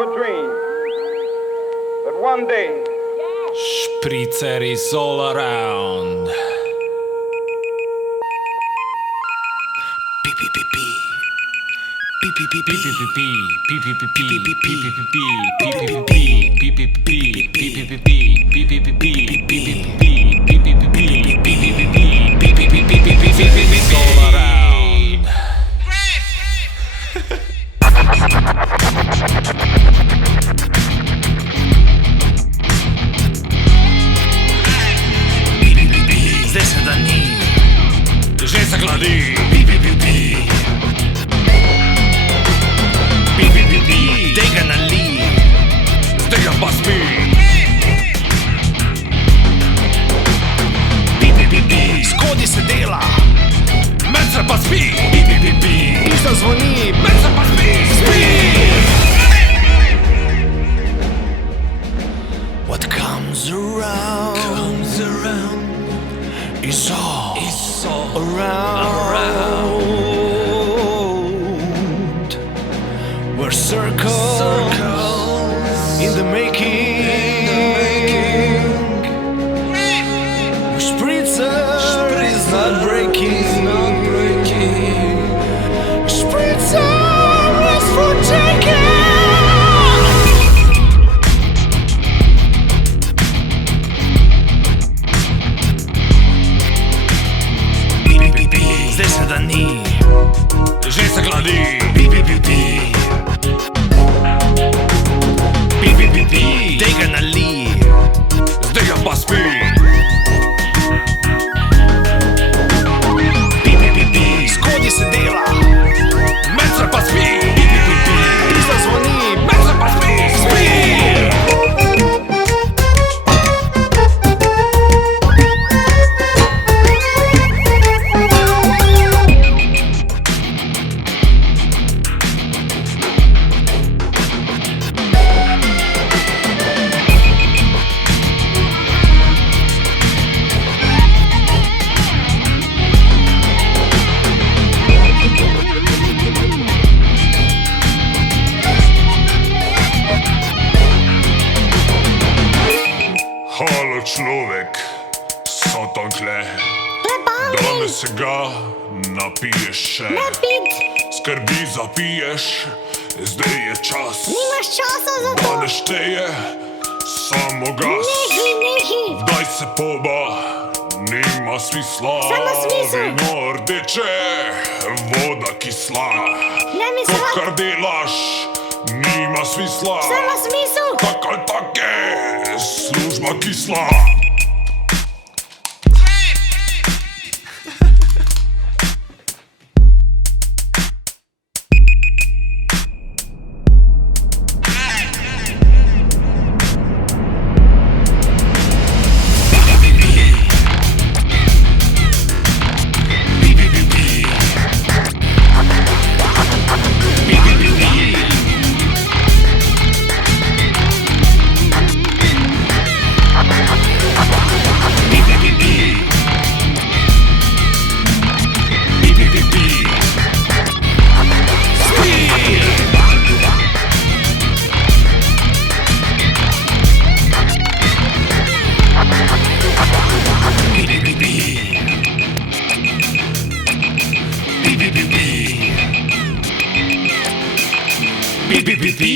a dream that one day Spritzer is all around. Zdaj se da ni, že se gladi. Tega nali, zdaj ga pa spi. Skodi se dela, med se pa spi. Isto zvoni, med se pa spi. What comes around is all around. We're circles in the making. Spritzer is not breaking. Spritzer is for taking. Zdaj se da ni, že se gladi. Tega nali, zdaj ga pa spi. Skodi se dela, med se pa spi. Isto zvoni, med se pa spi. Halo človek, so tankle, danes se ga napiješ še. Skrbi zapiješ, zdaj je čas. Nimaš časa za to. Pa ne šteje, samo gas. Daj se poba, nima smisla. Samo smisel. Vino rdeče, voda kisla. Ne mi To, srati. kar delaš, nima smisla. Samo smisel. Tak ali tak je, služba kisla. Pi.